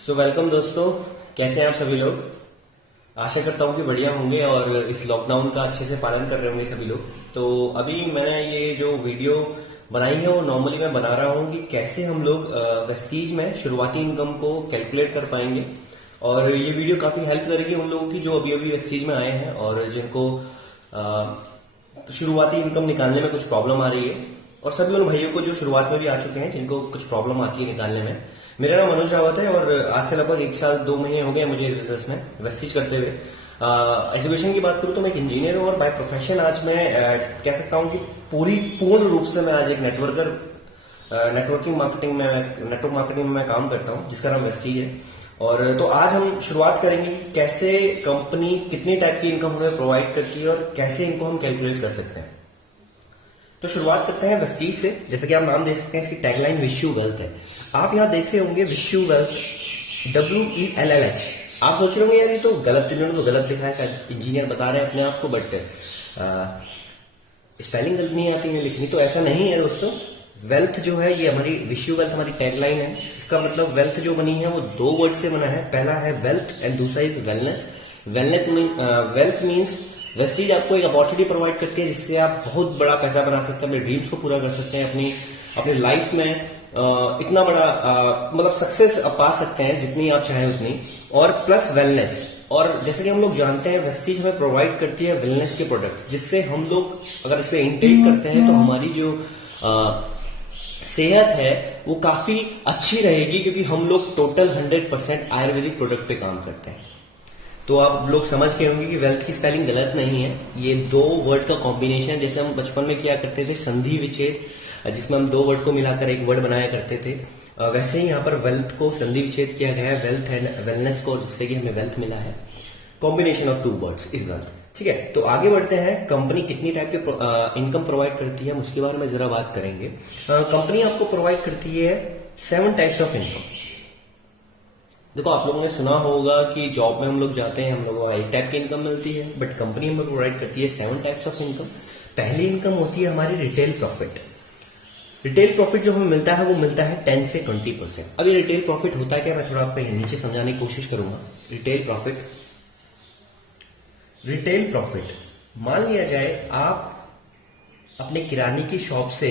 Welcome दोस्तों। कैसे हैं आप सभी लोग। आशा करता हूँ कि बढ़िया होंगे और इस लॉकडाउन का अच्छे से पालन कर रहे होंगे सभी लोग। तो अभी मैंने ये जो वीडियो बनाई है वो नॉर्मली मैं बना रहा हूँ कि कैसे हम लोग वेस्टीज में शुरुआती इनकम को कैलकुलेट कर पाएंगे। और ये वीडियो काफ़ी हेल्प करेगी उन लोगों की जो अभी अभी वेस्टीज में आए हैं और जिनको शुरुआती इनकम निकालने में कुछ प्रॉब्लम आ रही है, और सभी उन भाइयों को जो शुरुआत में भी आ चुके हैं जिनको कुछ प्रॉब्लम आती है निकालने में। मेरा नाम मनोज रावत है और आज से लगभग 1 साल 2 महीने हो गए मुझे इस बिजनेस में वेस्टीज करते हुए। एजुकेशन की बात करूं तो मैं एक इंजीनियर हूं और बाय प्रोफेशन आज मैं कह सकता हूं कि पूर्ण रूप से मैं आज एक नेटवर्क मार्केटिंग में मैं काम करता हूं जिसका नाम वेस्टीज है। और तो आज हम शुरुआत करेंगे कि कैसे कंपनी कितनी टाइप की इनकम हमें प्रोवाइड करती है और कैसे इनको हम कैलकुलेट कर सकते हैं। तो शुरुआत करते हैं वेस्टीज से। जैसे कि आप नाम देख सकते हैं, इसकी टैगलाइन विश यू वेल्थ है। आप यहाँ देख रहे होंगे विश यू वेल्थ, WELLH। आप सोच रहे होंगे यार ये तो गलत, इन्होंने तो गलत लिखा है, शायद इंजीनियर बता रहे हैं अपने आप को, बट स्पेलिंग गलत नहीं आती है लिखनी। तो ऐसा नहीं है दोस्तों। वेल्थ जो है ये हमारी विश यू वेल्थ हमारी टैगलाइन है। इसका मतलब वेल्थ जो बनी है वो 2 वर्ड से बना है। पहला है वेल्थ एंड दूसरा is wellness. Wealth means Vestige आपको एक अपॉर्चुनिटी प्रोवाइड करती है जिससे आप बहुत बड़ा पैसा बना सकते हैं, अपने ड्रीम्स को पूरा कर सकते हैं, अपनी लाइफ में इतना बड़ा मतलब सक्सेस पा सकते हैं जितनी आप चाहें उतनी। और प्लस वेलनेस, और जैसे कि हम लोग जानते हैं वेस्टीज हमें प्रोवाइड करती है वेलनेस के प्रोडक्ट, जिससे हम लोग अगर इसे इनटेक करते हैं तो हमारी जो सेहत है वो काफी अच्छी रहेगी, क्योंकि हम लोग टोटल 100% आयुर्वेदिक प्रोडक्ट पे काम करते हैं। तो आप लोग समझ के होंगे कि वेल्थ की स्पेलिंग गलत नहीं है, ये 2 वर्ड का कॉम्बिनेशन, जैसे हम बचपन में किया करते थे संधि विच्छेद, जिसमें हम 2 वर्ड को मिलाकर एक वर्ड बनाया करते थे। वैसे ही यहाँ पर वेल्थ को संधि विच्छेद किया गया है, वेल्थ एंड वेलनेस को, जिससे कि हमें वेल्थ मिला है। Combination of 2 words is wealth. ठीक है, तो आगे बढ़ते हैं। कंपनी कितनी टाइप के इनकम प्रोवाइड करती है उसके बारे में जरा बात करेंगे। कंपनी आपको प्रोवाइड करती है 7 टाइप्स ऑफ इनकम। देखो, आप लोगों ने सुना होगा कि जॉब में हम लोग जाते हैं, हम लोगों को एक टाइप की इनकम मिलती है, बट कंपनी हमें प्रोवाइड करती है 7 टाइप्स ऑफ इनकम। पहली इनकम होती है हमारी रिटेल प्रॉफिट। रिटेल प्रॉफिट जो हमें मिलता है वो मिलता है 10 से 20%। अब ये रिटेल प्रॉफिट होता है क्या, मैं थोड़ा आपको नीचे समझाने की कोशिश करूंगा। रिटेल प्रॉफिट मान लिया जाए आप अपने किराने की शॉप से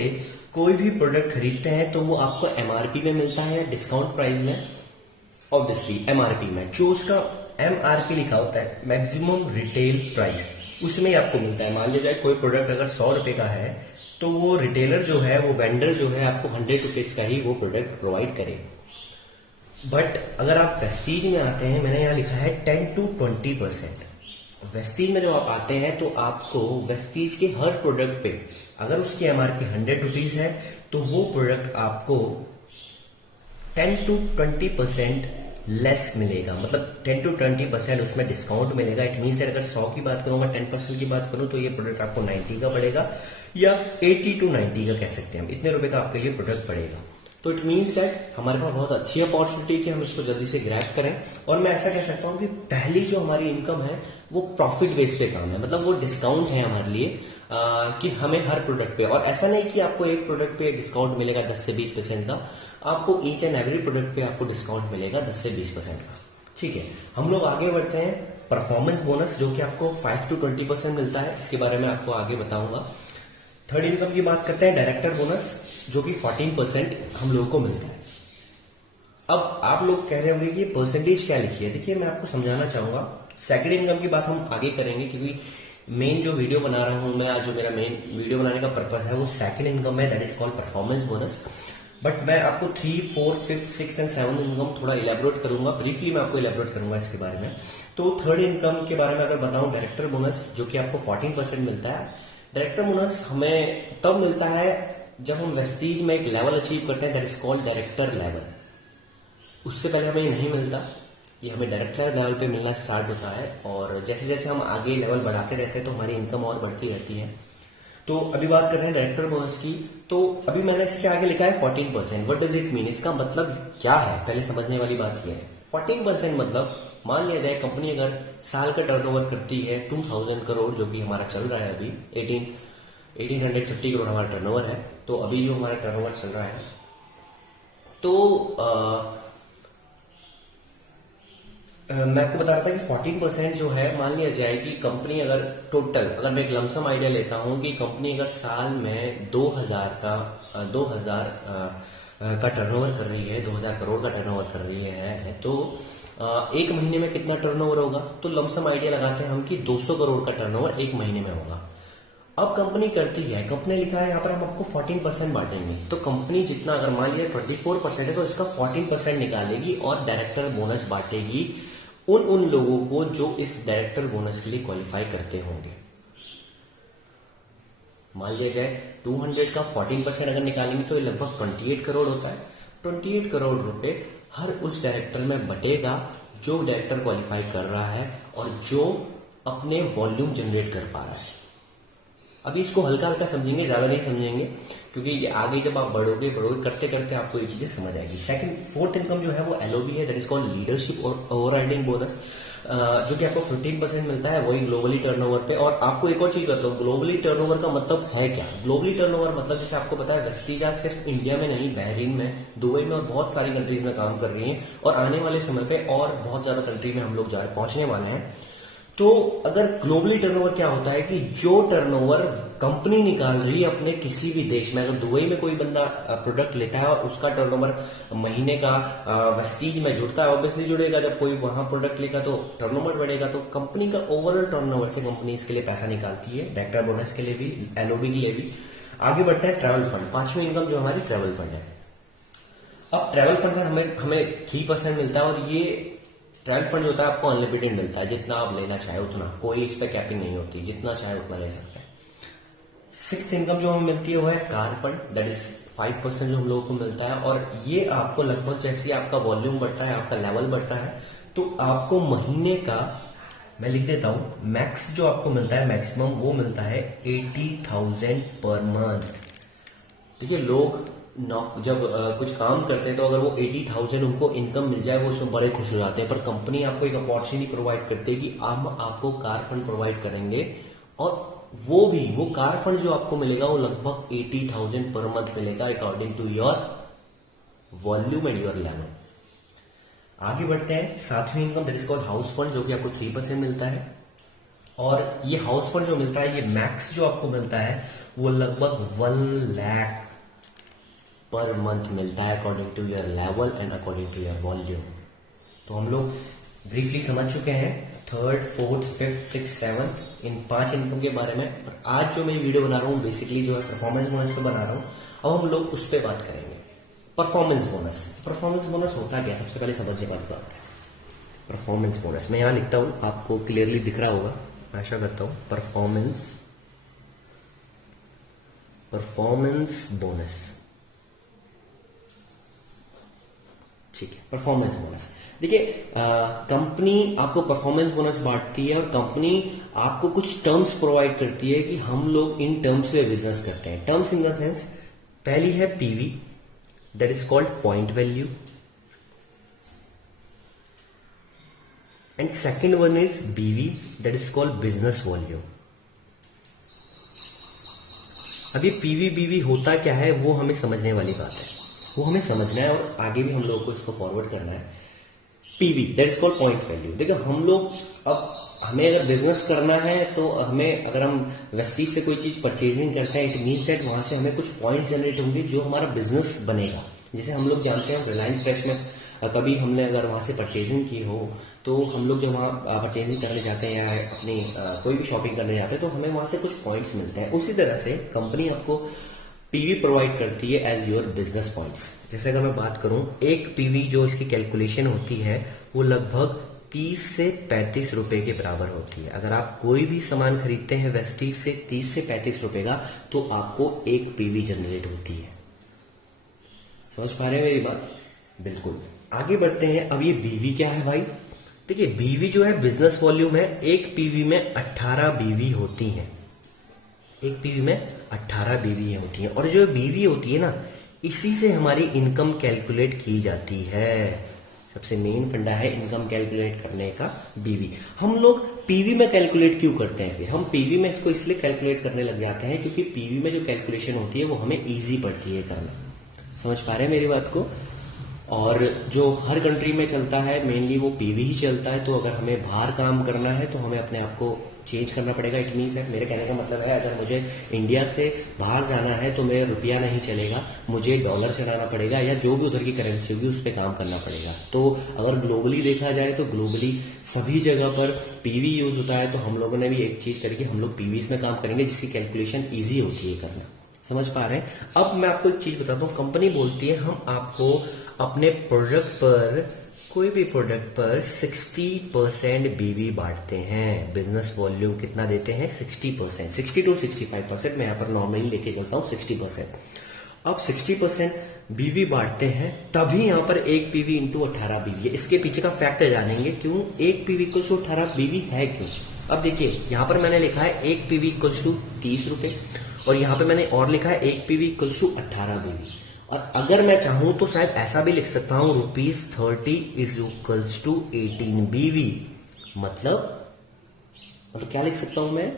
कोई भी प्रोडक्ट खरीदते हैं तो वो आपको MRP में मिलता है, डिस्काउंट प्राइस में। ऑब्वियसली MRP में जो उसका MRP लिखा होता है, मैक्सिमम रिटेल प्राइस, उसमें ही आपको मिलता है। मान लिया जाए कोई प्रोडक्ट अगर 100 रुपए का है तो वो रिटेलर जो है, वो वेंडर जो है, आपको 100 रुपीज का ही वो प्रोडक्ट प्रोवाइड करे। बट अगर आप वेस्टीज में आते हैं, मैंने यहाँ लिखा है 10 to 20%। वेस्टीज में जब आप आते हैं तो आपको वेस्टीज के हर प्रोडक्ट पे अगर उसकी MRP 100 रुपीज है तो वो प्रोडक्ट आपको 10 to 20% लेस मिलेगा, मतलब 10 to 20% उसमें डिस्काउंट मिलेगा। इट मीन अगर 100 की बात करूं, मैं 10% की बात करूं तो ये प्रोडक्ट आपको 90 का पड़ेगा, या 80 to 90 का कह सकते हैं हम, इतने रुपए का आपके लिए प्रोडक्ट पड़ेगा। तो इट मीन्स दैट हमारे पास बहुत अच्छी अपॉर्चुनिटी कि हम इसको जल्दी से ग्रैब करें। और मैं ऐसा कह सकता हूं कि पहली जो हमारी इनकम है वो प्रॉफिट बेस पे काम है, मतलब वो डिस्काउंट है हमारे लिए कि हमें हर प्रोडक्ट पे, और ऐसा नहीं कि आपको एक प्रोडक्ट पे डिस्काउंट मिलेगा 10 से 20% का, आपको ईच एंड एवरी प्रोडक्ट पे आपको डिस्काउंट मिलेगा 10 से 20% का। ठीक है, हम लोग आगे बढ़ते हैं। परफॉर्मेंस बोनस जो कि आपको 5 to 20% मिलता है, इसके बारे में आपको आगे बताऊंगा। थर्ड इनकम की बात करते हैं, डायरेक्टर बोनस, जो कि 14% हम लोगों को मिलता है। अब आप लोग कह रहे होंगे कि ये परसेंटेज क्या लिखी है। देखिए, मैं आपको समझाना चाहूंगा। सेकंड इनकम की बात हम आगे करेंगे, क्योंकि मेन जो वीडियो बना रहा हूं मैं आज, जो मेरा मेन वीडियो बनाने का पर्पस है वो सेकंड इनकम है, that is called performance bonus. But मैं आपको 3, 4, 5, 6 एंड 7 इनकम थोड़ा इलेबोरेट करूंगा, ब्रीफली मैं आपको इलेबोरेट करूंगा इसके बारे में। तो थर्ड इनकम के बारे में अगर बताऊं, डायरेक्टर बोनस, जो कि आपको 14% मिलता है। डायरेक्टर बोनस हमें तब मिलता है जब हम वेस्टीज में एक लेवल अचीव करते हैं, that is called director level. उससे पहले हमें ये नहीं मिलता, ये हमें डायरेक्टर लेवल पे मिलना स्टार्ट होता है। और जैसे जैसे हम आगे लेवल बढ़ाते रहते हैं तो हमारी इनकम और बढ़ती रहती है। तो अभी बात कर रहे हैं डायरेक्टर बोनस की। तो अभी मैंने इसके आगे लिखा है 14%। व्हाट डज इट मीन, इसका मतलब क्या है, पहले समझने वाली बात यह है। 14% मतलब मान लिया जाए कंपनी अगर साल का टर्नओवर करती है 2000 करोड़, जो कि हमारा चल रहा है अभी 1850 करोड़ हमारा टर्नओवर है। तो अभी जो हमारा टर्नओवर चल रहा है, तो मैं आपको बता रहा था कि 14% जो है, मान लिया जाए कि कंपनी अगर टोटल, अगर मैं एक लमसम आइडिया लेता हूं कि कंपनी अगर साल में 2000 का टर्नओवर कर रही है, 2000 करोड़ का टर्नओवर कर रही है, तो एक महीने में कितना टर्नओवर होगा, तो लमसम आइडिया लगाते हैं हम कि 200 करोड़ का टर्नओवर एक महीने में होगा। अब कंपनी करती है, कंपनी लिखा है यहाँ पर हम आपको 14% बांटेंगे, तो कंपनी जितना, अगर मान लिया 24% है तो इसका 14% निकालेगी और डायरेक्टर बोनस बांटेगी उन लोगों को जो इस डायरेक्टर बोनस के लिए क्वालिफाई करते होंगे। मान लिया जाए 200 का 14% अगर निकालेंगे तो ये लगभग 28 करोड़ होता है। 28 करोड़ रुपए हर उस डायरेक्टर में बटेगा जो डायरेक्टर क्वालिफाई कर रहा है और जो अपने वॉल्यूम जनरेट कर पा रहा है। अभी इसको हल्का हल्का समझेंगे, ज्यादा नहीं समझेंगे, क्योंकि आगे जब आप बढ़ोगे करते करते आपको ये चीजें समझ आएगी। सेकंड, फोर्थ इनकम जो है वो एलओबी है, दैट इज कॉल्ड लीडरशिप और ओवरराइडिंग बोनस, जो कि आपको 15% मिलता है, वही ग्लोबली टर्नओवर पे। और आपको एक और चीज बताओ, ग्लोबली टर्नओवर का मतलब है क्या? ग्लोबली टर्नओवर मतलब, जैसे आपको पता है, वेस्टीजा सिर्फ इंडिया में नहीं, बहरीन में, दुबई में और बहुत सारी कंट्रीज में काम कर रही है, और आने वाले समय पे और बहुत ज्यादा कंट्री में हम लोग पहुंचने वाले हैं। तो अगर ग्लोबली टर्नओवर क्या होता है कि जो टर्नओवर कंपनी निकाल रही है अपने किसी भी देश में, अगर दुबई में कोई बंदा प्रोडक्ट लेता है और उसका टर्नओवर महीने का वेस्टीज में जुड़ता है, ऑब्वियसली जुड़ेगा, जब कोई वहां प्रोडक्ट लेगा तो टर्नओवर बढ़ेगा, तो कंपनी का ओवरऑल टर्नओवर से कंपनी इसके लिए पैसा निकालती है, डायरेक्टर बोनस के लिए भी, एलओबी के लिए भी। आगे बढ़ते हैं ट्रैवल फंड, पांचवी इनकम जो हमारी ट्रैवल फंड है। अब ट्रैवल फंड से हमें 3% मिलता है, और ये ट्रैवल फंड होता है आपको अनलिमिटेड मिलता है, जितना आप लेना चाहे उतना, कोई इस पर कैपिंग नहीं होती, जितना चाहे उतना ले सकते हैं। सिक्स्थ इनकम जो हमें मिलती है वो है कार फंड, दैट इज 5% जो हम लोगों को मिलता है, और ये आपको लगभग जैसे आपका वॉल्यूम बढ़ता है, आपका लेवल बढ़ता है, तो आपको महीने का, मैं लिख देता हूं, मैक्स जो आपको मिलता है, मैक्सिमम वो मिलता है 80,000 पर मंथ। देखिए, लोग जब कुछ काम करते हैं तो अगर वो 80,000 उनको इनकम मिल जाए, वो उसमें बड़े खुश हो जाते हैं। पर कंपनी आपको एक अपॉर्चुनिटी प्रोवाइड करती है कि हम आपको कार फंड प्रोवाइड करेंगे, और वो कार फंड जो आपको मिलेगा वो लगभग 80,000 पर मंथ मिलेगा, according to your volume and your level. आगे बढ़ते हैं, सातवीं income, that is called house fund, जो कि आपको 3% मिलता है। और ये हाउस फंड जो मिलता है, ये मैक्स जो आपको मिलता है वो लगभग 1 लाख पर मंथ मिलता है, according to your level and according to your volume. तो हम लोग ब्रीफली समझ चुके हैं third, fourth, fifth, six, seventh, इन 5 इनकम के बारे में। और आज जो मैं वीडियो बना रहा हूँ बेसिकली जो है परफॉर्मेंस बोनस पे बना रहा हूँ। अब हम लोग उस पर बात करेंगे, परफॉर्मेंस बोनस। परफॉर्मेंस बोनस होता क्या, सबसे पहले समझने की बात है। परफॉर्मेंस बोनस मैं यहां लिखता हूं, आपको क्लियरली दिख रहा होगा, आशा करता हूं। परफॉर्मेंस बोनस, ठीक है। परफॉर्मेंस बोनस, देखिए, कंपनी आपको परफॉर्मेंस बोनस बांटती है, और कंपनी आपको कुछ टर्म्स प्रोवाइड करती है कि हम लोग इन टर्म्स में बिजनेस करते हैं। टर्म्स इन द सेंस, पहली है PV, that is called point value, and second one is BV, that is called business volume. अब ये पीवी बीवी होता क्या है वो हमें समझने वाली बात है, वो हमें समझना है, और आगे भी हम लोगों को इसको फॉरवर्ड करना है। PV that is called point value. देखिए, हम लोग, अब हमें अगर बिजनेस करना है तो हमें, अगर हम वेस्टीज से कोई चीज परचेजिंग करते हैं, इट मीन्स दैट वहां से हमें कुछ पॉइंट्स जनरेट होंगे जो हमारा बिजनेस बनेगा। जैसे हम लोग जानते हैं रिलायंस फ्रेश में कभी हमने अगर वहां से परचेजिंग की हो, तो हम लोग जब वहाँ परचेजिंग करने जाते हैं या अपनी कोई भी शॉपिंग करने जाते हैं, तो हमें वहां से कुछ पॉइंट्स मिलते हैं। उसी तरह से कंपनी आपको पीवी प्रोवाइड करती है एज योर बिजनेस पॉइंट्स। जैसे अगर मैं बात करूं, एक पीवी जो इसकी कैलकुलेशन होती है वो लगभग 30 से 35 रुपए के बराबर होती है। अगर आप कोई भी सामान खरीदते हैं वेस्टीज से 30 से 35 रुपए का, तो आपको एक पीवी जनरेट होती है। समझ पा रहे हैं मेरी बात? बिल्कुल। आगे बढ़ते हैं। अब ये बीवी क्या है भाई? देखिए, बीवी जो है बिजनेस वॉल्यूम है। एक पीवी में 18 बीवी होती हैं, एक पीवी में 18 बीवी होती हैं, और जो बीवी होती है ना, इसी से हमारी इनकम कैलकुलेट की जाती है। सबसे मेन फंडा है इनकम कैलकुलेट करने का बीवी। हम लोग पीवी में कैलकुलेट क्यों करते हैं? फिर हम पीवी में इसको इसलिए कैलकुलेट करने लग जाते हैं क्योंकि पीवी में जो कैलकुलेशन होती है वो हमें इजी पड़ती है करना। समझ पा रहे हैं मेरी बात को? और जो हर कंट्री में चलता है मेनली वो पीवी ही चलता है। तो अगर हमें बाहर काम करना है तो हमें अपने आप को चेंज करना पड़ेगा। इट मीन्स है, मेरे कहने का मतलब है, अगर मुझे इंडिया से बाहर जाना है तो मेरा रुपया नहीं चलेगा, मुझे डॉलर चलाना पड़ेगा या जो भी उधर की करेंसी होगी उस पर काम करना पड़ेगा। तो अगर ग्लोबली देखा जाए तो ग्लोबली सभी जगह पर पीवी यूज होता है। तो हम लोगों ने भी एक चीज करी कि हम लोग पीवीज में काम करेंगे जिसकी कैलकुलेशन ईजी होती है करना। समझ पा रहे हैं? अब मैं आपको एक चीज बताता हूँ। कंपनी बोलती है हम आपको अपने प्रोडक्ट पर, कोई भी प्रोडक्ट पर 60% बीवी बांटते हैं। बिजनेस वॉल्यूम कितना देते हैं? 60%, 60 to 65%। मैं यहाँ पर नॉर्मली लेके चलता हूँ 60%। अब 60% बीवी बांटते हैं, तभी यहाँ पर एक पीवी इंटू 18 बीवी है। इसके पीछे का फैक्ट जानेंगे क्यों एक पीवी इक्वल्स टू 18 बीवी है क्यों। अब देखिए यहाँ पर मैंने लिखा है एक पीवी इक्वल्स टू 30 रुपए, और यहाँ पे मैंने और लिखा है एक पीवी इक्वल्स टू 18 बीवी। और अगर मैं चाहूं तो शायद ऐसा भी लिख सकता हूं ₹30 इज इक्वल्स टू 18 बीवी। मतलब क्या लिख सकता हूं मैं?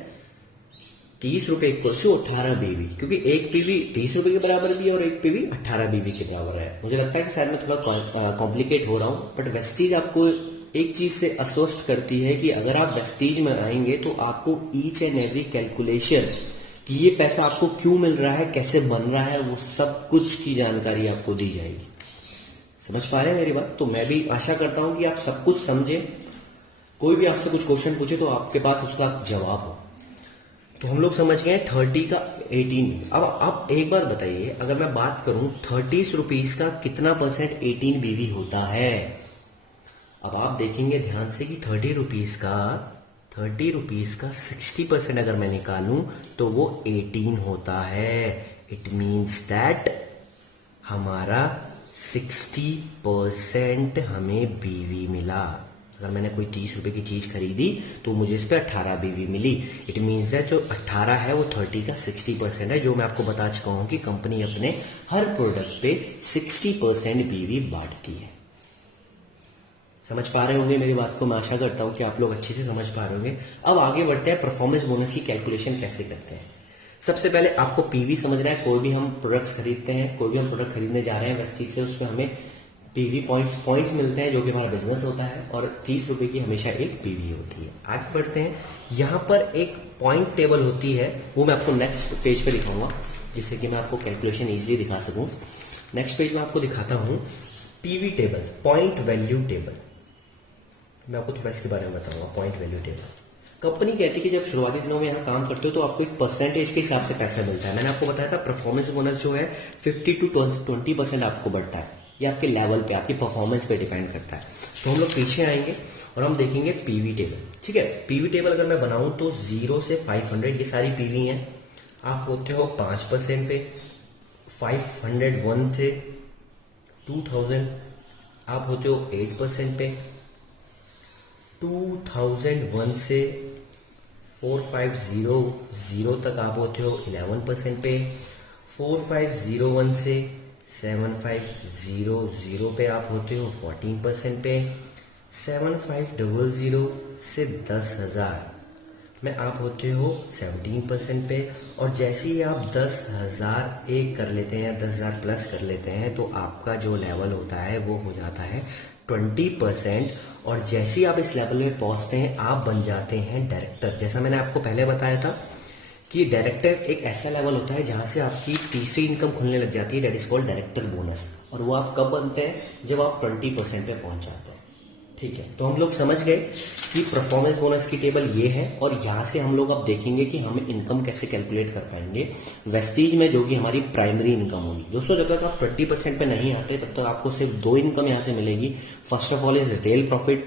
30 रुपए इक्वल्स टू 18 बीवी, क्योंकि एक पीवी 30 रुपए के बराबर भी है और एक पीवी 18 बीवी के बराबर है। मुझे लगता है कि शायद मैं थोड़ा कॉम्प्लिकेट हो रहा हूं, बट वेस्टीज आपको एक चीज से आश्वस्त करती है कि अगर आप वेस्टीज में आएंगे तो आपको ईच एंड एवरी कैलकुलेशन कि ये पैसा आपको क्यों मिल रहा है, कैसे बन रहा है, वो सब कुछ की जानकारी आपको दी जाएगी। समझ पा रहे हैं मेरी बात? तो मैं भी आशा करता हूं कि आप सब कुछ समझे। कोई भी आपसे कुछ क्वेश्चन पूछे तो आपके पास उसका जवाब हो। तो हम लोग समझ गए 30 का 18। अब आप एक बात बताइए, अगर मैं बात करूं 30 रुपीज का कितना परसेंट 18 बीवी होता है? अब आप देखेंगे ध्यान से कि 30 रुपीज का 60% अगर मैं निकालूं तो वो 18 होता है। इट मीन्स दैट हमारा 60% हमें बीवी मिला। अगर मैंने कोई 30 रुपए की चीज खरीदी तो मुझे इस पर 18 बीवी मिली। इट मीन्स दैट जो 18 है वो 30 का 60% है, जो मैं आपको बता चुका हूं कि कंपनी अपने हर प्रोडक्ट पे 60% बीवी बांटती है। समझ पा रहे होंगे मेरी बात को? मैं आशा करता हूं कि आप लोग अच्छे से समझ पा रहे होंगे। अब आगे बढ़ते हैं, परफॉर्मेंस बोनस की कैलकुलेशन कैसे करते हैं। सबसे पहले आपको पीवी समझना है। कोई भी हम प्रोडक्ट्स खरीदते हैं, कोई भी हम प्रोडक्ट खरीदने जा रहे हैं वेस्टीज से, उसमें हमें पीवी पॉइंट्स मिलते हैं जो कि हमारा बिजनेस होता है, और 30 रुपए की हमेशा एक पीवी होती है। आगे बढ़ते हैं, यहाँ पर एक पॉइंट टेबल होती है, वो मैं आपको नेक्स्ट पेज पे दिखाऊंगा जिससे कि मैं आपको कैलकुलेशन ईजिली दिखा सकूं। नेक्स्ट पेज में आपको दिखाता हूं PV table, point value table. मैं आपको थोड़ा इसके बारे में बताऊंगा। पॉइंट वैल्यू टेबल, कंपनी कहती है कि जब शुरुआती दिनों में यहाँ काम करते हो तो आपको एक परसेंटेज के हिसाब से पैसा मिलता है। मैंने आपको बताया था परफॉर्मेंस बोनस जो है 50 to 20% आपको बढ़ता है। ये आपके लेवल पे, आपकी परफॉर्मेंस पे डिपेंड करता है। तो हम लोग पीछे आएंगे और हम देखेंगे पीवी टेबल। ठीक है, पीवी टेबल अगर मैं बनाऊं तो 0 से 500 ये सारी पीवी हैं। आप होते हो 5% पे, 501 से 2000 आप होते हो 8% पे, 2001 से 4500 तक आप होते हो 11% पे, 4501 से 7500 पे आप होते हो 14% पे, 7500 से 10,000 में आप होते हो 17% पे, और जैसे ही आप 10,000 एक कर लेते हैं या 10,000 प्लस कर लेते हैं तो आपका जो लेवल होता है वो हो जाता है 20%। और जैसे ही आप इस लेवल में पहुंचते हैं आप बन जाते हैं डायरेक्टर। जैसा मैंने आपको पहले बताया था कि डायरेक्टर एक ऐसा लेवल होता है जहां से आपकी तीसरी इनकम खुलने लग जाती है, that is called director bonus. और वो आप कब बनते हैं? जब आप 20% पे पहुंच जाते हैं। ठीक है, तो हम लोग समझ गए कि परफॉर्मेंस बोनस की टेबल ये है, और यहां से हम लोग अब देखेंगे कि हम इनकम कैसे कैलकुलेट कर पाएंगे वेस्टीज में, जो कि हमारी प्राइमरी इनकम होगी। दोस्तों, जब तक आप 20% पे नहीं आते तब तक आपको सिर्फ 2 इनकम यहां से मिलेगी। First of all is retail profit,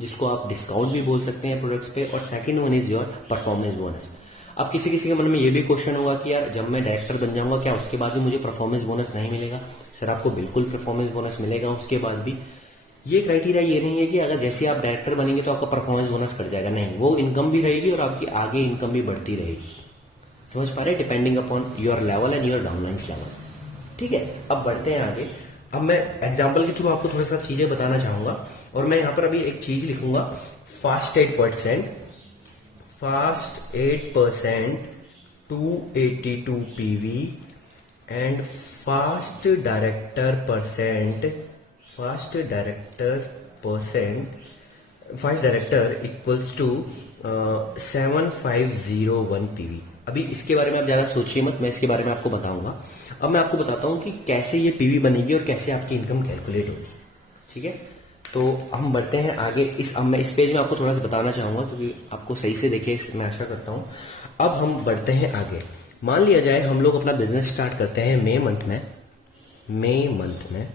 जिसको आप डिस्काउंट भी बोल सकते हैं प्रोडक्ट्स पे, और second one is your performance bonus. अब किसी के मन में ये भी क्वेश्चन होगा कि यार जब मैं डायरेक्टर बन जाऊंगा क्या उसके बाद भी मुझे परफॉर्मेंस बोनस नहीं मिलेगा? सर, आपको बिल्कुल परफॉर्मेंस बोनस मिलेगा उसके बाद भी। ये क्राइटेरिया ये नहीं है कि अगर जैसे आप डायरेक्टर बनेंगे तो आपका परफॉर्मेंस बोनस बढ़ जाएगा, नहीं, वो इनकम भी रहेगी और आपकी आगे इनकम भी बढ़ती रहेगी। समझ पा रहे? Depending upon your level and your downlines level. ठीक है, अब बढ़ते हैं आगे। अब मैं एग्जाम्पल के थ्रू आपको थोड़ा सा चीजें बताना चाहूंगा, और मैं यहां पर अभी एक चीज लिखूंगा, fast 8%, 282 PV and fast director percent fast director equals to 7501 PV. अभी इसके बारे में आप ज्यादा सोचिए मत, मैं इसके बारे में आपको बताऊंगा। अब मैं आपको बताता हूं कि कैसे ये पीवी बनेगी और कैसे आपकी इनकम कैलकुलेट होगी। ठीक है, तो हम बढ़ते हैं आगे। अब मैं इस पेज में आपको थोड़ा सा बताना चाहूंगा क्योंकि आपको सही से देखे, मैं आशा करता हूं। अब हम बढ़ते हैं आगे। मान लिया जाए हम लोग अपना बिजनेस स्टार्ट करते हैं मई मंथ में।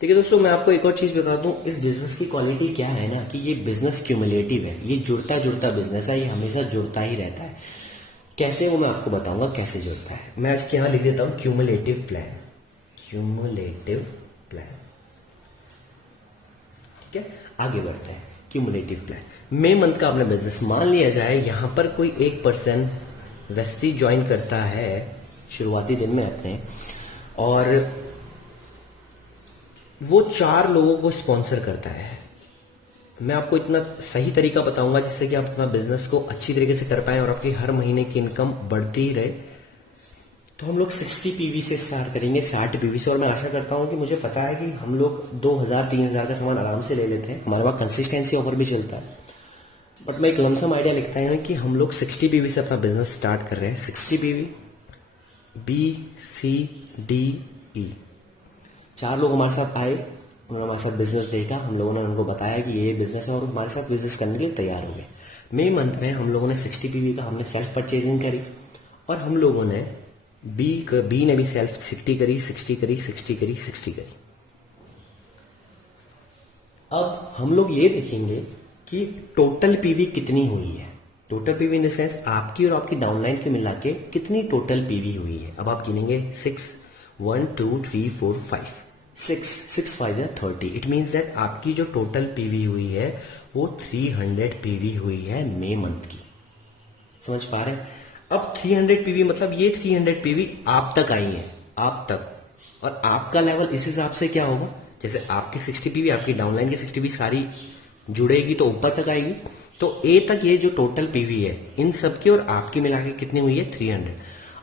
ठीक है दोस्तों, मैं आपको एक और चीज बता दूं, इस बिजनेस की क्वालिटी क्या है ना कि ये बिजनेस क्यूमुलेटिव है, ये जुड़ता जुड़ता बिजनेस है, ये हमेशा जुड़ता ही रहता है। कैसे, वो मैं आपको बताऊंगा कैसे जुड़ता है। मैं इसके यहां लिख देता हूं क्यूमुलेटिव प्लान। ठीक है, आगे बढ़ते हैं। क्यूमुलेटिव प्लान, मई मंथ का अपना बिजनेस। मान लिया जाए यहां पर कोई एक पर्सन वेस्टी ज्वाइन करता है शुरुआती दिन में अपने, और वो 4 लोगों को स्पॉन्सर करता है। मैं आपको इतना सही तरीका बताऊंगा जिससे कि आप अपना बिजनेस को अच्छी तरीके से कर पाए और आपकी हर महीने की इनकम बढ़ती ही रहे। तो हम लोग 60 पीवी से स्टार्ट करेंगे, 60 पीवी से। और मैं आशा करता हूं कि मुझे पता है कि हम लोग 2000-3000 का सामान आराम से ले लेते हैं, हमारे पास कंसिस्टेंसी ऑफर भी चलता है। बट मैं एक लमसम आइडिया लिखता हूं कि हम लोग 60 पीवी से अपना बिजनेस स्टार्ट कर रहे हैं। 60 पीवी, BCDE, 4 लोग हमारे साथ आए, उन्होंने हमारे साथ बिजनेस देखा, हम लोगों ने उनको बताया कि ये बिजनेस है और हमारे साथ बिजनेस करने के लिए तैयार हो गए। मई मंथ में हम लोगों ने 60 पीवी का हमने सेल्फ परचेजिंग करी, और हम लोगों ने बी ने भी सेल्फ 60 करी। अब हम लोग ये देखेंगे कि टोटल पीवी कितनी हुई है। Total PV in the sense आपकी और आपकी डाउनलाइन के मिला के कितनी टोटल पीवी हुई है। अब आप गिनेंगे 6, 1 2 3 4 5, 6 5 30। इट मीन्स दैट आपकी जो टोटल पीवी हुई है वो 300 पीवी हुई है मई मंथ की। समझ पा रहे हैं? अब 300 पीवी मतलब ये 300 पीवी आप तक आई है, आप तक। और आपका लेवल इस हिसाब से क्या होगा, जैसे आपकी 60 पीवी, आपकी डाउनलाइन की 60 पीवी सारी जुड़ेगी तो ऊपर तक आएगी। तो ए तक ये जो टोटल पीवी है इन सबकी और आपकी मिला के कितनी हुई है, 300।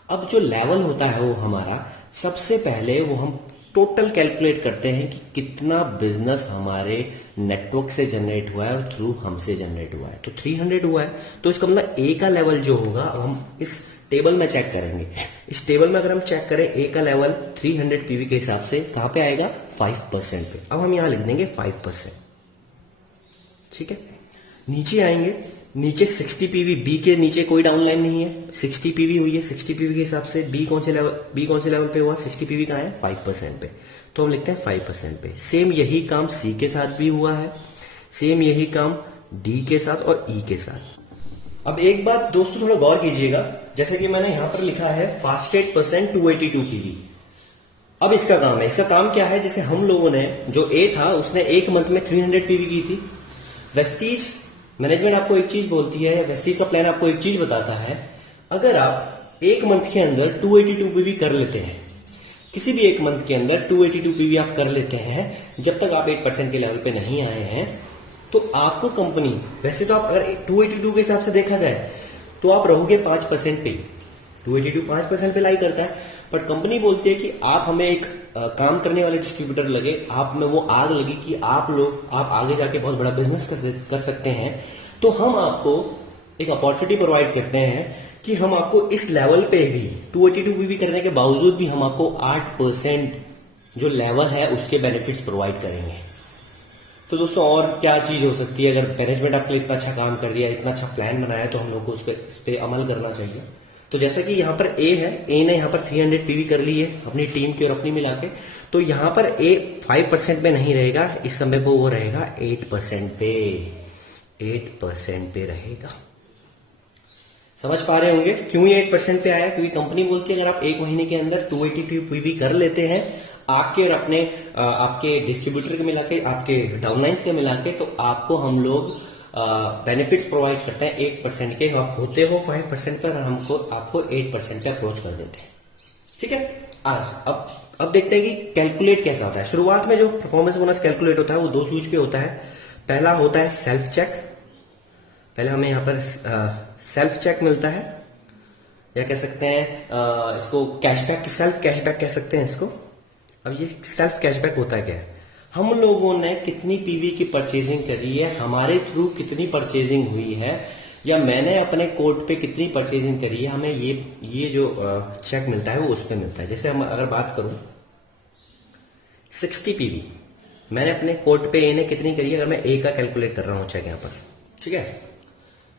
अब जो लेवल होता है वो हमारा, सबसे पहले वो हम टोटल कैलकुलेट करते हैं कि कितना बिजनेस हमारे नेटवर्क से जनरेट हुआ है और थ्रू हमसे जनरेट हुआ है। तो 300 हुआ है, तो इसका मतलब ए का लेवल जो होगा, अब हम इस टेबल में चेक करेंगे। इस टेबल में अगर हम चेक करें ए का लेवल 300 पीवी के हिसाब से कहां पे आएगा, 5% पे। अब हम यहां लिख देंगे 5%। ठीक है, नीचे आएंगे, नीचे 60 पीवी, बी के नीचे कोई डाउनलाइन नहीं है, 60 पीवी हुई है। 60 पीवी के हिसाब से बी कौन से लेवल पे हुआ, 60 पीवी कहां है, 5% पे। तो हम लिखते हैं 5% पे। सेम यही काम सी के साथ भी हुआ है, सेम यही काम डी के साथ और ई के साथ। अब एक बात दोस्तों थोड़ा गौर कीजिएगा, जैसे कि मैंने यहां पर लिखा है फास्टेड परसेंट 282 पीवी। अब इसका काम क्या है, जैसे हम लोगों ने, जो ए था उसने एक मंथ में 300 पीवी की थी। वेस्टीज मैनेजमेंट आपको एक चीज बोलती है, वेस्टीज का प्लान आपको एक चीज बताता है, अगर आप एक मंथ के अंदर 282 पीवी कर लेते हैं, किसी भी एक मंथ के अंदर 282 पीवी आप कर लेते हैं, जब तक आप 8% के लेवल पे नहीं आए हैं, तो आपको कंपनी, वैसे तो आप अगर 282 के हिसाब से देखा जाए तो आप रहोगे 5% पे। 282 5% पे लाई करता है, बट कंपनी बोलती है कि आप हमें एक काम करने वाले डिस्ट्रीब्यूटर लगे, आप में वो आग लगी कि आप आगे जाके बहुत बड़ा बिजनेस कर सकते हैं। तो हम आपको एक अपॉर्चुनिटी प्रोवाइड करते हैं कि हम आपको इस लेवल पे भी 282 पीवी करने के बावजूद भी हम आपको 8% जो लेवल है उसके बेनिफिट्स प्रोवाइड करेंगे। तो दोस्तों और क्या चीज हो सकती है, अगर मैनेजमेंट आपके लिए इतना अच्छा काम कर रही है, इतना अच्छा प्लान बनाया है, तो हम लोग को इस पे अमल करना चाहिए। तो जैसा कि यहाँ पर ए है, ए ने यहाँ पर 300 पीवी कर ली है अपनी टीम की और अपनी मिला के, तो यहाँ पर ए 5% पे नहीं रहेगा, इस समय पे वो रहेगा 8% पे, 8% पे रहेगा। समझ पा रहे होंगे क्यों ये 8% पे आया, क्योंकि कंपनी बोलती है अगर आप एक महीने के अंदर 282 पीवी कर लेते हैं आपके और अपने आपके डिस्ट्रीब्यूटर के मिला के, आपके डाउनलाइंस के मिला के, तो आपको हम लोग बेनिफिट्स प्रोवाइड करते हैं 8% के। आप होते हो 5% पर, हमको आपको 8% पे अप्रोच कर देते हैं। ठीक है, आज अब देखते हैं कि कैलकुलेट कैसा होता है। शुरुआत में जो परफॉर्मेंस बोनस कैलकुलेट होता है वो 2 चीज पे होता है। पहला होता है सेल्फ चेक, पहले हमें यहां पर सेल्फ चेक मिलता है, या कह सकते हैं इसको कैशबैक, सेल्फ कैशबैक कह सकते हैं इसको। अब ये सेल्फ कैशबैक होता क्या है, हम लोगों ने कितनी पीवी की परचेजिंग करी है, हमारे थ्रू कितनी परचेजिंग हुई है, या मैंने अपने कोड पे कितनी परचेजिंग करी है, हमें ये जो चेक मिलता है वो उस पर मिलता है। जैसे हम अगर बात करूं 60 पीवी मैंने अपने कोड पे ए ने कितनी करी है, अगर मैं ए का कैलकुलेट कर रहा हूं चेक यहां पर, ठीक है,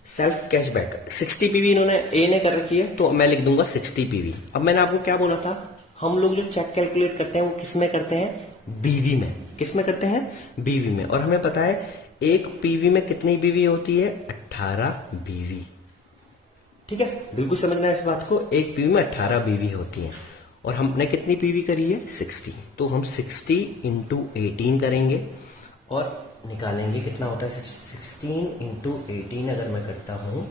सेल्फ कैशबैक 60 पीवी इन्होंने ए ने कर रखी है, तो मैं लिख दूंगा 60 पीवी। अब मैंने आपको क्या बोला था, हम लोग जो चेक कैलकुलेट करते हैं वो किस में करते हैं, बीवी में। किस में करते हैं, बीवी में। और हमें पता है एक पीवी में कितनी बीवी होती है, 18 बीवी। ठीक है, बिल्कुल समझना है इस बात को, एक पीवी में 18 बीवी होती है। और हमने कितनी पीवी करी है, 60। तो हम 60 इंटू 18 करेंगे और निकालेंगे कितना होता है, 16 इंटू 18 अगर मैं करता हूं,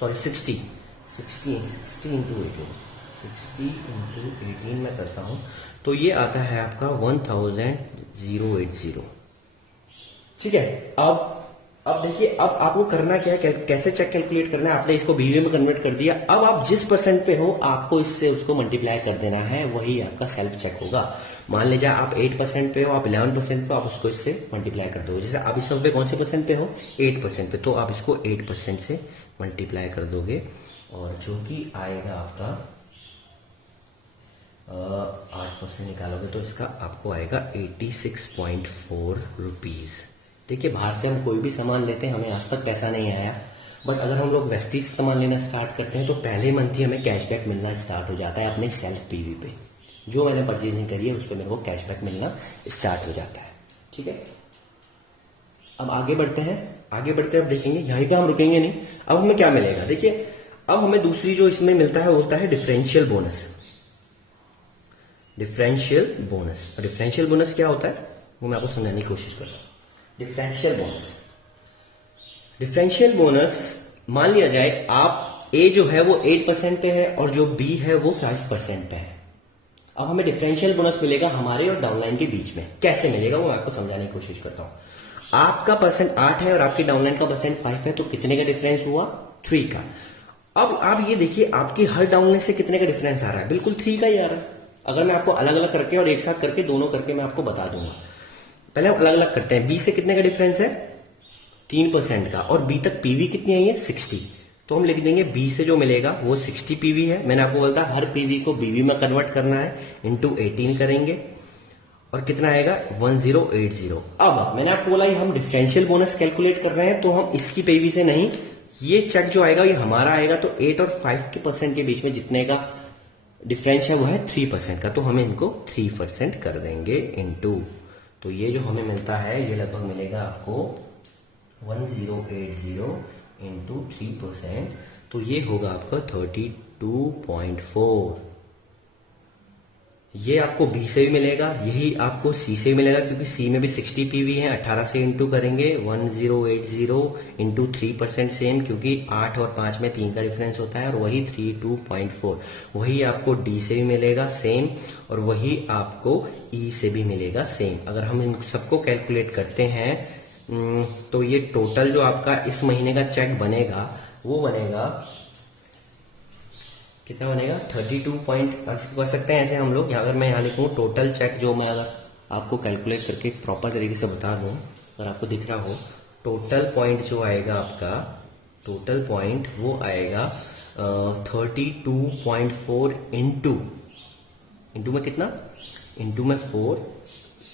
सॉरी 60 इंटू 18, 60 इंटू 18 में करता हूं तो ये आता है आपका 1080। ठीक है, अब देखिए, अब आपको करना क्या है, कैसे चेक कैलकुलेट करना है, आपने इसको बीवी में कन्वर्ट कर दिया। अब आप जिस परसेंट पे हो आपको इससे उसको मल्टीप्लाई कर देना है, वही आपका सेल्फ चेक होगा। मान लीजिए आप 8% पे हो, आप 11% पे, आप उसको इससे मल्टीप्लाई कर दोगे। जैसे आप इस वक्त कौन से परसेंट पे हो, 8% पे, तो आप इसको 8% से मल्टीप्लाई कर दोगे और जो कि आएगा आपका 8% निकालोगे तो इसका आपको आएगा 86.4 रुपीज। देखिए, बाहर से हम कोई भी सामान लेते हैं, हमें आज तक पैसा नहीं आया, बट अगर हम लोग वेस्टीज सामान लेना स्टार्ट करते हैं तो पहले मंथ ही हमें कैशबैक मिलना स्टार्ट हो जाता है अपने सेल्फ पीवी पे। जो मैंने परचेजिंग करी है उस पर मेरे को कैशबैक मिलना स्टार्ट हो जाता है। ठीक है, अब आगे बढ़ते हैं, अब देखेंगे, यहीं पे हम रुकेंगे नहीं। अब हमें क्या मिलेगा, देखिए, अब हमें दूसरी जो इसमें मिलता है वो होता है डिफरेंशियल बोनस। डिफरेंशियल बोनस क्या होता है वो मैं आपको समझाने की कोशिश करता हूं। डिफरेंशियल बोनस, मान लिया जाए आप ए जो है वो 8% पे है और जो बी है वो 5% पे है। अब हमें डिफरेंशियल बोनस मिलेगा हमारे और डाउनलाइन के बीच में। कैसे मिलेगा वो मैं आपको समझाने की कोशिश करता हूं। आपका परसेंट 8 है और आपकी डाउनलाइन का परसेंट 5 है, तो कितने का डिफरेंस हुआ, 3 का। अब आप ये देखिए, आपकी हर डाउनलाइन से कितने का डिफरेंस आ रहा है, बिल्कुल 3 का ही आ रहा है। अगर मैं आपको अलग अलग करके और एक साथ करके दोनों करके मैं आपको बता दूंगा। पहले हम अलग अलग करते हैं। बी से कितने का डिफरेंस है, 3% का, और बी तक पीवी कितनी आई है, 60। तो हम लिख देंगे बी से जो मिलेगा वो 60 पीवी है। मैंने आपको बोला था हर पीवी को बीवी में कन्वर्ट करना है, इंटू 18 करेंगे और कितना आएगा, 1080। अब मैंने आपको बोला हम डिफरेंशियल बोनस कैलकुलेट कर रहे हैं, तो हम इसकी पीवी से नहीं, ये चेक जो आएगा ये हमारा आएगा, तो 8 और 5% के बीच में जितने का डिफरेंस है वो है 3% का, तो हम इनको 3% कर देंगे इंटू, तो ये जो हमें मिलता है ये लगभग मिलेगा आपको 1080 इंटू 3%, तो ये होगा आपका 32.4। ये आपको बी से भी मिलेगा, यही आपको सी से भी मिलेगा, क्योंकि सी में भी 60 पीवी है। 18 से इंटू करेंगे 1080 इंटू 3% सेम, क्योंकि 8 और 5 में 3 का डिफरेंस होता है, और वही 32.4। वही आपको डी से भी मिलेगा सेम, और वही आपको ई से भी मिलेगा सेम। अगर हम इन सबको कैलकुलेट करते हैं तो ये टोटल जो आपका इस महीने का चेक बनेगा वो बनेगा कितना बनेगा, 32 पॉइंट कर सकते हैं ऐसे हम लोग। अगर मैं यहाँ लिखूँ टोटल चेक, जो मैं अगर आपको कैलकुलेट करके प्रॉपर तरीके से बता दूँ, अगर आपको दिख रहा हो, टोटल पॉइंट जो आएगा आपका, टोटल पॉइंट वो आएगा 32.4 इंटू में कितना, इंटू में 4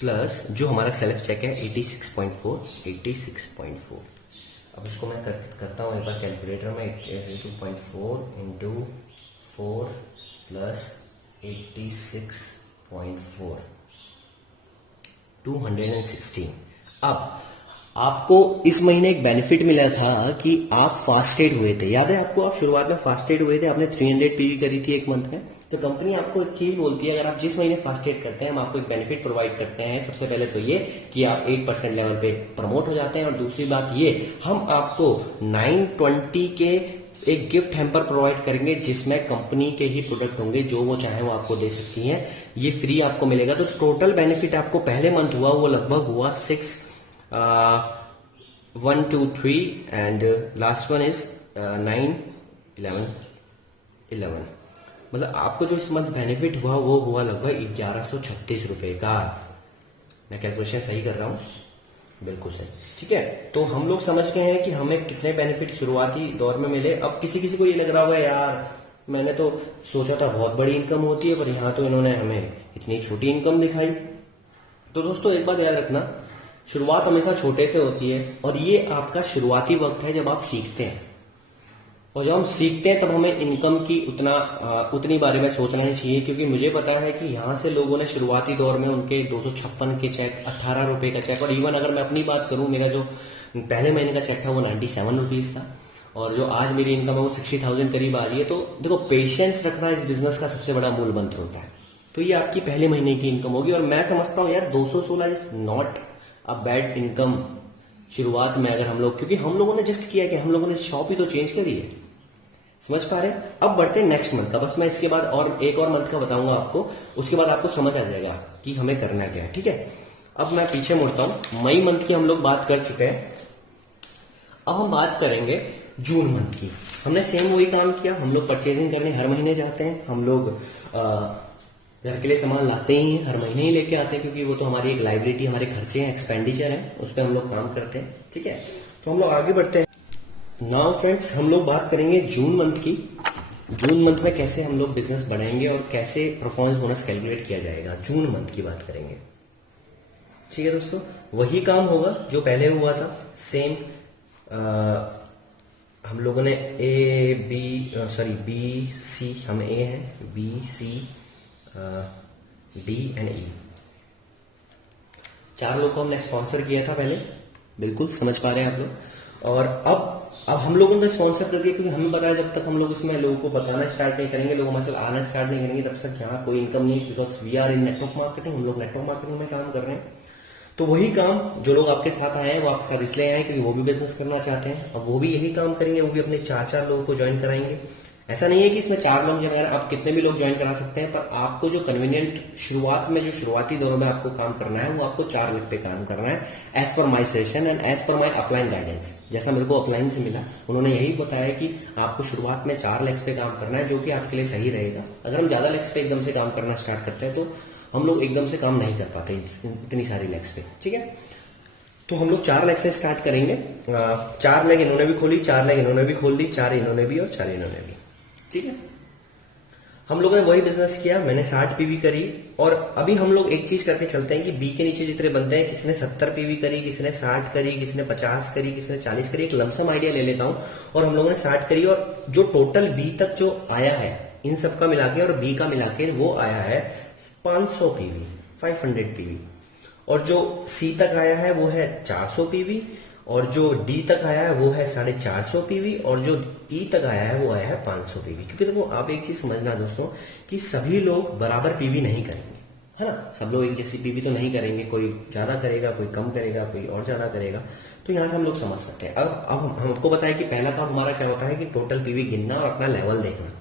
प्लस जो हमारा सेल्फ चेक है 86.4। अब इसको मैं करता हूँ एक बार कैलकुलेटर में, 82.4 इंटू 4 प्लस 86.4, 216। अब आपको इस महीने एक बेनिफिट मिला था कि आप फास्टेड हुए थे, याद है आपको, आप शुरुआत में फास्टेड हुए थे, आपने 300 पीवी करी थी एक मंथ में। तो कंपनी आपको एक चीज बोलती है, अगर आप जिस महीने फास्टेड करते हैं हम आपको एक बेनिफिट प्रोवाइड करते हैं। सबसे पहले तो ये कि आप 8% लेवल पे प्रमोट हो जाते हैं, और दूसरी बात ये, हम आपको 920 के एक गिफ्ट हैम्पर प्रोवाइड करेंगे, जिसमें कंपनी के ही प्रोडक्ट होंगे, जो वो चाहे वो आपको दे सकती हैं, ये फ्री आपको मिलेगा। तो टोटल बेनिफिट आपको पहले मंथ हुआ वो लगभग हुआ 1 2 3 एंड लास्ट वन इज 9 11। मतलब आपको जो इस मंथ बेनिफिट हुआ वो हुआ लगभग 1136 रुपए का। मैं कैलकुलेशन सही कर रहा हूँ? बिल्कुल सही। ठीक है, तो हम लोग समझ गए हैं कि हमें कितने बेनिफिट शुरुआती दौर में मिले। अब किसी किसी को ये लग रहा होगा यार मैंने तो सोचा था बहुत बड़ी इनकम होती है, पर यहाँ तो इन्होंने हमें इतनी छोटी इनकम दिखाई। तो दोस्तों एक बात याद रखना, शुरुआत हमेशा छोटे से होती है और ये आपका शुरुआती वक्त है जब आप सीखते हैं। और जब हम सीखते हैं तब हमें इनकम की उतनी बारे में सोचना ही चाहिए, क्योंकि मुझे पता है कि यहाँ से लोगों ने शुरुआती दौर में उनके 256 के चेक, 18 रुपए का चेक, और इवन अगर मैं अपनी बात करूं, मेरा जो पहले महीने का चेक था वो 97 रुपीज था, और जो आज मेरी इनकम है वो 60,000 करीब आ रही है। तो देखो, पेशेंस रखना इस बिजनेस का सबसे बड़ा मूल मंत्र होता है। तो ये आपकी पहले महीने की इनकम होगी, और मैं समझता हूँ यार 216 is not a bad income शुरुआत में। अगर हम लोग, क्योंकि हम लोगों ने जस्ट किया कि हम लोगों ने शॉप ही तो चेंज करी है, समझ पा रहे हैं? अब बढ़ते हैं नेक्स्ट मंथ का। बस मैं इसके बाद और एक और मंथ का बताऊंगा आपको, उसके बाद आपको समझ आ जाएगा कि हमें करना क्या है। ठीक है, अब मैं पीछे मुड़ता हूं। मई मंथ की हम लोग बात कर चुके हैं, अब हम बात करेंगे जून मंथ की। हमने सेम वही काम किया, हम लोग परचेजिंग करने हर महीने जाते हैं, हम लोग घर के लिए सामान लाते ही हैं, हर महीने ही लेके आते हैं, क्योंकि वो तो हमारी एक लाइबिलिटी, हमारे खर्चे हैं, एक्सपेंडिचर है, उस पर हम लोग काम करते हैं। ठीक है, तो हम लोग आगे बढ़ते हैं। नाउ फ्रेंड्स, हम लोग बात करेंगे जून मंथ की। जून मंथ में कैसे हम लोग बिजनेस बढ़ाएंगे और कैसे परफॉर्मेंस बोनस कैलकुलेट किया जाएगा, जून मंथ की बात करेंगे। ठीक है दोस्तों, वही काम होगा जो पहले हुआ था, सेम। हम लोगों ने बी सी, हम ए हैं, बी सी डी एंड ई, 4 लोग को हमने स्पॉन्सर किया था पहले, बिल्कुल समझ पा रहे हैं आप लोग। और अब हम लोगों ने स्पॉन्सर कर दिया, क्योंकि हमें पता है जब तक हम लोग इसमें लोगों को बताना स्टार्ट नहीं करेंगे, लोग हमारे साथ आना स्टार्ट नहीं करेंगे, तब तक यहाँ कोई इनकम नहीं, because we are in network marketing, हम लोग नेटवर्क मार्केटिंग में काम कर रहे हैं। तो वही काम जो लोग आपके साथ आए हैं वो आपके साथ इसलिए आए क्योंकि वो भी बिजनेस करना चाहते हैं। अब वो भी यही काम करेंगे, वो भी अपने 4-4 लोगों को ज्वाइन कराएंगे। ऐसा नहीं है कि इसमें 4 लोग ज्वाइन, आप कितने भी लोग ज्वाइन करा सकते हैं, पर आपको जो कन्वीनियंट शुरुआत में, जो शुरुआती दौरों में आपको काम करना है, वो आपको 4 लेग पे काम करना है, as per my session and as per my upline guidance. जैसा मेरे को अपलाइन से मिला, उन्होंने यही बताया कि आपको शुरुआत में 4 लेग्स पे काम करना है, जो कि आपके लिए सही रहेगा। अगर हम ज्यादा लेग्स पे एकदम से काम करना स्टार्ट करते हैं तो हम लोग एकदम से काम नहीं कर पाते इतनी सारी लेग्स पे। ठीक है, तो हम लोग 4 लेग से स्टार्ट करेंगे। 4 लेग इन्होंने भी खोली, 4 लेग इन्होंने भी खोल दी, 4 इन्होंने भी और 4 इन्होंने भी। ठीक है, हम लोगों ने वही बिजनेस किया, मैंने 60 पीवी करी। और अभी हम लोग एक चीज करके चलते हैं कि बी के नीचे जितने बंदे हैं, किसी ने 70 पीवी करी, किसी ने 60 करी, किसी ने 50 करी, किसी ने 40 करी, एक लमसम आइडिया ले लेता हूं। और हम लोगों ने 60 करी, और जो टोटल बी तक जो आया है इन सबका मिला के और बी का मिला के, वो आया है 500 पीवी, 500 पीवी। और जो सी तक आया है वो है 400 पीवी, और जो डी तक आया है वो है 450 पीवी, और जो ई तक आया है वो आया है 500 पीवी। क्योंकि देखो, आप एक चीज समझना दोस्तों कि सभी लोग बराबर पीवी नहीं करेंगे, है ना? सब लोग एक जैसी पीवी तो नहीं करेंगे, कोई ज्यादा करेगा, कोई कम करेगा, कोई और ज्यादा करेगा। तो यहां से हम लोग समझ सकते हैं। अब हमको बताया कि पहला काम हमारा क्या होता है कि टोटल पीवी गिनना और अपना लेवल देखना।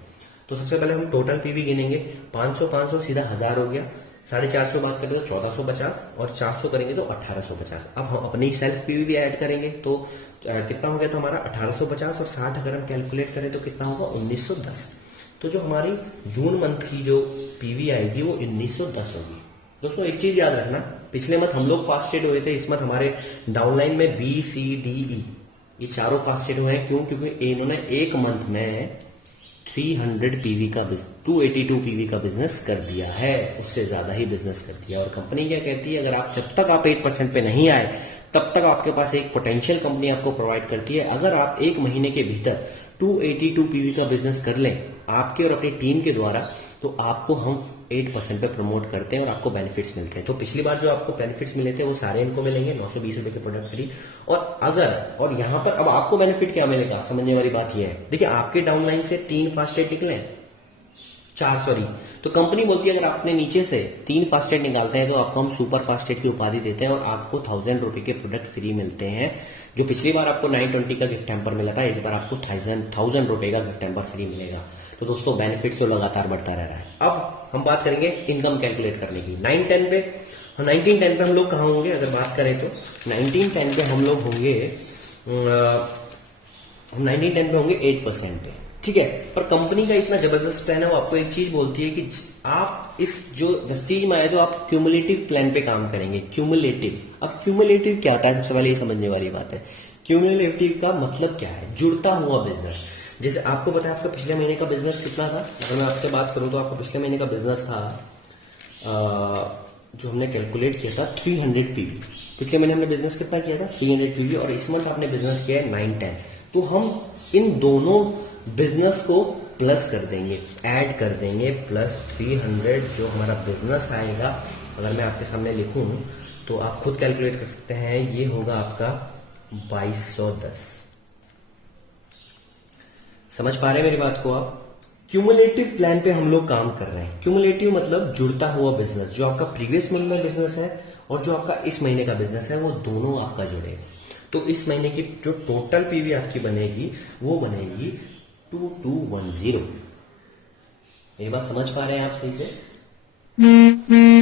तो सबसे पहले हम टोटल पीवी गिनेंगे, 500 सीधा 1000 हो गया, 450 बात करें तो 1450, और 400 करेंगे तो 1850। अब हम अपनी सेल्फ पीवी भी ऐड करेंगे तो कितना हो गया था हमारा 1850, और 60 अगर हम कैलकुलेट करें तो कितना होगा 1910। तो जो हमारी जून मंथ की जो पीवी आएगी वो 1910 होगी। दोस्तों एक चीज याद रखना, पिछले मंथ हम लोग फास्टेड हुए थे, इस मंथ हमारे डाउनलाइन में बी सी डी ई ये चारों फास्टेड हुए हैं। क्यों? क्योंकि इन्होंने एक मंथ में 300 पीवी का 282 पीवी का बिजनेस कर दिया है, उससे ज्यादा ही बिजनेस कर दिया। और कंपनी क्या कहती है, अगर आप जब तक आप 8% पे नहीं आए तब तक आपके पास एक पोटेंशियल कंपनी आपको प्रोवाइड करती है। अगर आप एक महीने के भीतर 282 पीवी का बिजनेस कर लें आपके और अपनी टीम के द्वारा, तो आपको हम 8% पे प्रमोट करते हैं और आपको बेनिफिट्स मिलते हैं। तो पिछली बार जो आपको बेनिफिट्स मिले थे वो सारे इनको मिलेंगे, 920 रुपए के प्रोडक्ट फ्री। और यहां पर अब आपको बेनिफिट क्या मिलेगा, समझने वाली बात यह है। देखिए, आपके डाउनलाइन से 3 फास्टेड निकले, 4 सॉरी, तो कंपनी बोलती है अगर आपने नीचे से 3 फास्टेड निकालते हैं तो आपको हम सुपर फास्टेड की उपाधि देते हैं और आपको 1000 रुपए के प्रोडक्ट फ्री मिलते हैं। जो पिछली बार आपको 920 का गिफ्ट हैम्पर मिला था, इस बार आपको 1000 रुपए का गिफ्ट हैम्पर फ्री मिलेगा। तो दोस्तों बेनिफिट तो लगातार बढ़ता रह रहा है। अब हम बात करेंगे इनकम कैलकुलेट करने की। 1910 पे हम लोग कहाँ होंगे, अगर बात करें तो 1910 पे हम लोग होंगे 1910 पे होंगे 8% पे। ठीक है। पर कंपनी का इतना जबरदस्त प्लान है, वो आपको एक चीज बोलती है कि आप इस जो चीज में आए तो आप क्यूमुलेटिव प्लान पे काम करेंगे। क्यूमुलेटिव, अब क्यूमुलेटिव क्या होता है, सबसे पहले ये समझने वाली बात है। क्यूमुलेटिव का मतलब क्या है, जुड़ता हुआ बिजनेस। जैसे आपको पता है आपका पिछले महीने का बिजनेस कितना था, अगर मैं आपसे बात करूं तो आपका पिछले महीने का बिजनेस था जो हमने कैलकुलेट किया था 300 पीवी। पिछले महीने हमने बिजनेस कितना किया था 300 पीवी, और इस मंथ आपने बिजनेस किया है 910। तो हम इन दोनों बिजनेस को प्लस कर देंगे, ऐड कर देंगे, प्लस 300 जो हमारा बिजनेस आएगा। अगर मैं आपके सामने लिखूं तो आप खुद कैलकुलेट कर सकते हैं, ये होगा आपका 2210। समझ पा रहे हैं मेरी बात को आप? क्यूमुलेटिव प्लान पे हम लोग काम कर रहे हैं। क्यूमुलेटिव मतलब जुड़ता हुआ बिजनेस, जो आपका प्रीवियस महीने में बिजनेस है और जो आपका इस महीने का बिजनेस है वो दोनों आपका जुड़ेगा। तो इस महीने की जो टोटल पीवी आपकी बनेगी वो बनेगी 2210। मेरी बात समझ पा रहे हैं आप सही से?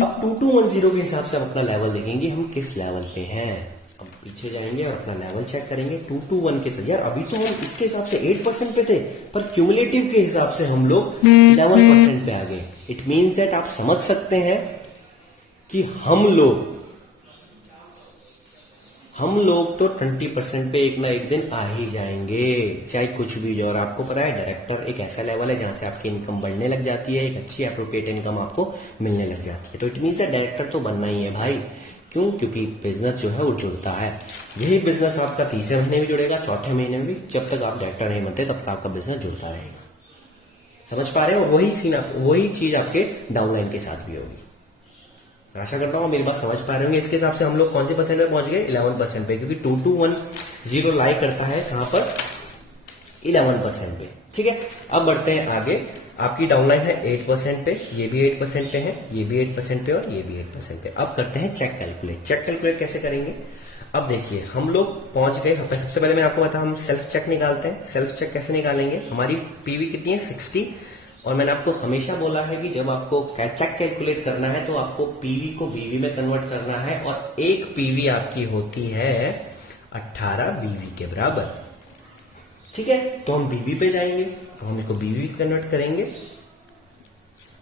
अब 2210 के हिसाब से हम अपना लेवल देखेंगे, हम किस लेवल पे हैं। अब पीछे जाएंगे और अपना लेवल चेक करेंगे 221 के साथ। यार अभी तो हम इसके हिसाब से 8% पे थे, पर क्यूमुलेटिव के हिसाब से हम लोग 11% पे आ गए। इट मीन्स दैट आप समझ सकते हैं कि हम लोग तो 20% पे एक ना एक दिन आ ही जाएंगे, चाहे कुछ भी जो। और आपको पता है डायरेक्टर एक ऐसा लेवल है जहां से आपकी इनकम बढ़ने लग जाती है, एक अच्छी अप्रोप्रिएट इनकम आपको मिलने लग जाती है। तो इट मीन्स डायरेक्टर तो बनना ही है भाई। क्यों? क्योंकि बिजनेस जो है वो जुड़ता है। यही बिजनेस आपका तीसरे महीने भी जुड़ेगा, चौथे महीने में भी। जब तक आप डायरेक्टर नहीं बनते तब तक आपका बिजनेस जुड़ता रहेगा। समझ पा रहे हो? वही चीज आपके डाउनलाइन के साथ भी होगी। आशा करता हूँ मेरी बात समझ पा रहे होंगे। इसके हिसाब से हम लोग कौन से परसेंट पे पहुंच गए? 11% पे, क्योंकि 2210 लाई करता है कहां पर? 11% पे। ठीक है, अब बढ़ते हैं आगे। आपकी डाउनलाइन है 8% पे, ये भी 8% पे है, ये भी 8% पे और ये भी 8% पे। अब करते हैं चेक कैलकुलेट। चेक कैलकुलेट कैसे करेंगे? अब देखिए हम लोग पहुंच गए। सबसे पहले मैं आपको बता, हम सेल्फ चेक निकालते हैं। सेल्फ चेक कैसे निकालेंगे? हमारी पीवी कितनी है? 60। और मैंने आपको हमेशा बोला है कि जब आपको चेक कैलकुलेट करना है तो आपको पीवी को बीवी में कन्वर्ट करना है, और एक पीवी आपकी होती है 18 बीवी के बराबर। ठीक है, तो हम बीवी पे जाएंगे, तो हम इसको बीवी कन्वर्ट करेंगे।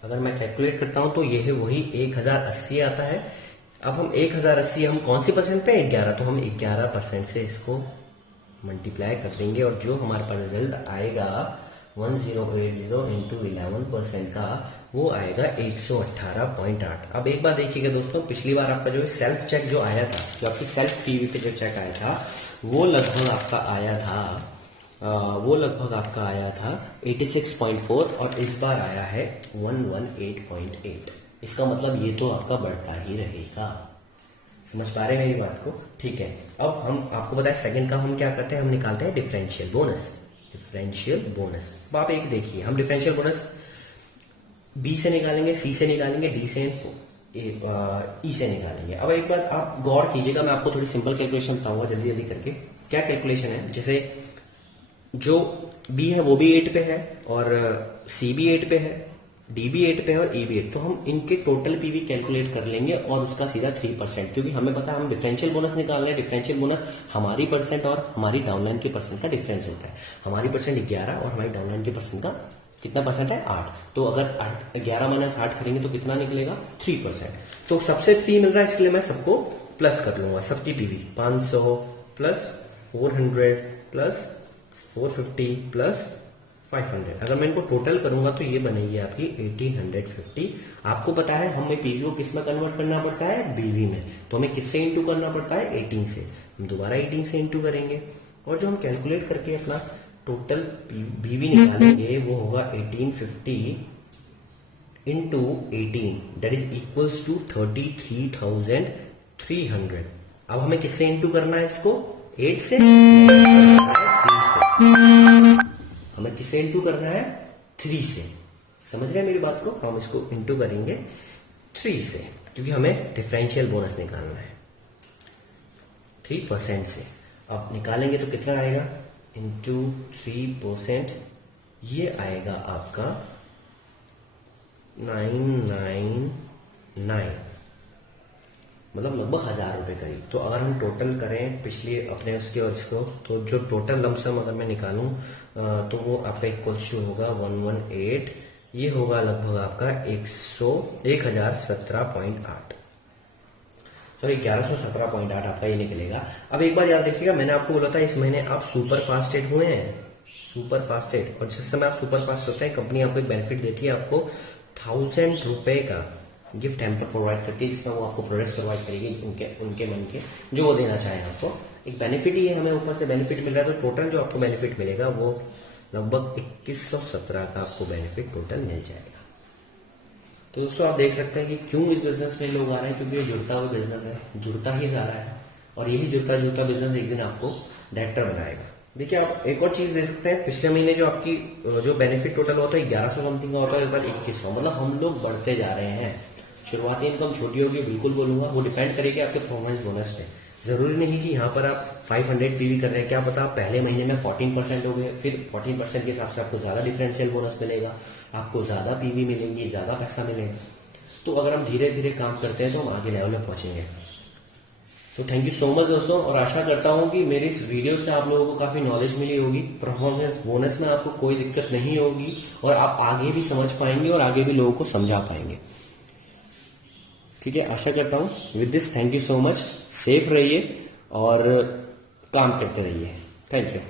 अगर मैं कैलकुलेट करता हूं तो ये है वही 1080 आता है। अब हम 1080 हम कौन सी परसेंट पे? 11। तो हम 11% से इसको मल्टीप्लाई कर देंगे, और जो हमारे पास रिजल्ट आएगा 1080 इंटू 11% का, वो आएगा 118.8। अब एक बात देखिएगा दोस्तों, पिछली बार आपका जो सेल्फ चेक जो आया था, जो आपकी सेल्फ पीवी पे जो चेक आया था, वो लगभग आपका आया था 86.4, और इस बार आया है 118.8। इसका मतलब ये तो आपका बढ़ता ही रहेगा। समझ पा रहे हैं मेरी बात को? ठीक है, अब हम आपको बताएं सेकंड का हम क्या करते हैं, हम निकालते हैं डिफरेंशियल बोनस। डिफरेंशियल बोनस, अब आप एक देखिए, हम डिफरेंशियल बोनस बी से निकालेंगे, सी से निकालेंगे, डी से ई से निकालेंगे। अब एक बात आप गौर कीजिएगा, मैं आपको थोड़ी सिंपल कैलकुलेशन बताऊंगा जल्दी जल्दी करके। क्या कैलकुलेशन है? जैसे जो बी है वो भी 8 पे है, और सी भी 8 पे है, डी भी 8 पे है और ई भी 8। तो हम इनके टोटल पीवी कैलकुलेट कर लेंगे और उसका सीधा 3%, क्योंकि हमें पता है हम डिफरेंशियल बोनस निकाल रहे हैं। डिफरेंशियल बोनस हमारी परसेंट और हमारी डाउनलाइन के परसेंट का डिफरेंस होता है। हमारी परसेंट 11 और हमारी डाउनलाइन के परसेंट का कितना परसेंट है? 8। तो अगर 11 माइनस 8 करेंगे तो कितना निकलेगा? 3%। तो सबसे 3 मिल रहा है, इसलिए मैं सबको प्लस कर लूंगा। सबकी पीवी 500 प्लस 400 प्लस 450 प्लस 500। अगर मैं इनको टोटल करूंगा तो ये बनेगी आपकी 1850। आपको पता है हमें पीवी को किस में कन्वर्ट करना पड़ता है? बीवी में। तो हमें किससे इंटू करना पड़ता है? 18 से। हम दोबारा 18 से इंटू करेंगे, और जो हम कैलकुलेट करके अपना टोटल बीवी निकालेंगे वो होगा 1850 into 18, that is equals to 33,300। अब हमें किससे इंटू करना है इसको? 8 से? 3 से। हमें किसे इंटू करना है? 3 से। समझ रहे हैं मेरी बात को? हम इसको इंटू करेंगे 3 से, क्योंकि हमें डिफरेंशियल बोनस निकालना है 3% से। अब निकालेंगे तो कितना आएगा? इंटू 3%, ये आएगा आपका 999। मतलब लगभग 1000 रुपये करीब। तो अगर हम टोटल करें पिछले अपने उसके और इसको, तो जो टोटल लमसम अगर मैं निकालूं तो वो आपका इक्वल टू होगा 118, ये होगा लगभग आपका 1017.8, सॉरी 1117.8 आपका ये निकलेगा। अब एक बात याद रखिएगा, मैंने आपको बोला था इस महीने आप सुपर फास्टेड हुए हैं, सुपर फास्टेड, और जिस समय आप सुपर फास्ट होते हैं कंपनी आपको एक बेनिफिट देती है, आपको 1000 रुपये का गिफ्ट हैम्पर प्रोवाइड करती है, जिसमें वो आपको प्रोडक्ट्स प्रोवाइड करेगी उनके उनके मन के जो वो देना चाहें आपको। एक बेनिफिट ही है, हमें ऊपर से बेनिफिट मिल रहा है, तो टोटल जो आपको बेनिफिट मिलेगा वो लगभग 2117 का आपको बेनिफिट टोटल मिल जाएगा। तो दोस्तों आप देख सकते हैं कि क्यों इस बिजनेस में लोग आ रहे हैं, क्योंकि ये जुड़ता हुआ बिजनेस है, जुड़ता ही जा रहा है, और यही जुड़ता जुड़ता बिजनेस एक दिन आपको डायरेक्टर बनाएगा। देखिए आप एक और चीज दे सकते हैं, पिछले महीने जो आपकी जो बेनिफिट टोटल होता है 1100 समथिंग का होता है, एक बार 2100, मतलब हम लोग बढ़ते जा रहे हैं। शुरुआती इनकम छोटी होगी बिल्कुल बोलूंगा, वो डिपेंड करेगी आपके परफॉर्मेंस बोनस पे। जरूरी नहीं कि यहाँ पर आप 500 पीवी कर रहे हैं, क्या पता आप पहले महीने में 14% हो गए, फिर 14% के हिसाब से आपको ज्यादा डिफरेंशियल बोनस मिलेगा, आपको ज्यादा पीवी मिलेंगी, ज्यादा पैसा मिलेगा। तो अगर हम धीरे धीरे काम करते हैं तो हम आगे लेवल में पहुंचेंगे। तो थैंक यू सो मच दोस्तों, और आशा करता हूं कि मेरी इस वीडियो से आप लोगों को काफी नॉलेज मिली होगी। परफॉर्मेंस बोनस में आपको कोई दिक्कत नहीं होगी, और आप आगे भी समझ पाएंगे और आगे भी लोगों को समझा पाएंगे। ठीक है, आशा करता हूं। With this thank you so much, safe रहिए और काम करते रहिए। Thank you.